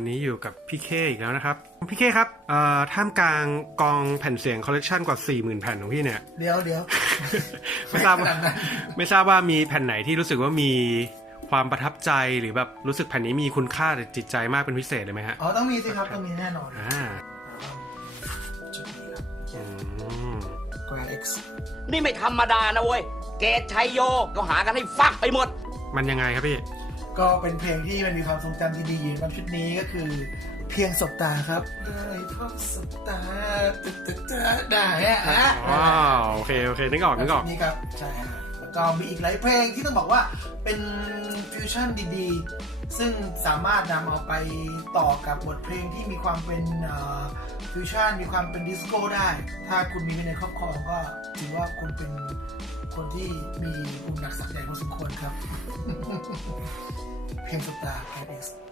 วันนี้อยู่กับพี่เคอีกแล้วนะครับ พี่เคครับเอ่อท่ามกลางกองแผ่นเสียงคอลเลกชันกว่า 40,000 แผ่นของพี่เนี่ย เดี๋ยวเดี๋ยวไม่ทราบขว่านาดนั้นไม่ทราบว่ามีแผ่นไหนที่รู้สึกว่ามีความประทับใจหรือแบบรู้สึกแผ่นนี้มีคุณค่าในจิตใจมากเป็นพิเศษเลยไหมฮะ อ๋อ ต้องมีสิครับ ต้องมีแน่นอนอ่าจุดนี้ครับอืม Grand X นี่ไม่ธรรมดานะเว้ย เกตชัยโยก็หากันให้ฟักไปหมด มันยังไงครับพี่ ก็เป็นเพลงที่มันมีความทรงจำดีๆอยู่ในอัลบั้มชุดนี้ก็คือเพียงสบตาครับเอ้ยพบสบตาตึ๊ดตึ๊ดตึ๊ดได้ฮะอะอ๋อโอเคโอเคนึกออกนึกออกนี่ครับใช่ฮะแล้วก็มีอีกหลายเพลงที่ต้องบอกว่าเป็นฟิวชั่นดีๆ ซึ่งสามารถนำเอาไปต่อกับบทเพลงที่มีความเป็นฟิวชั่นมีความเป็นดิสโก้ได้ ถ้าคุณมีไว้ในครอบครองก็ถือว่าคุณเป็นคนที่มีบุญหนักสักใหญ่พอสมควรครับ เพลงสุดตาแคทเอ็กซ์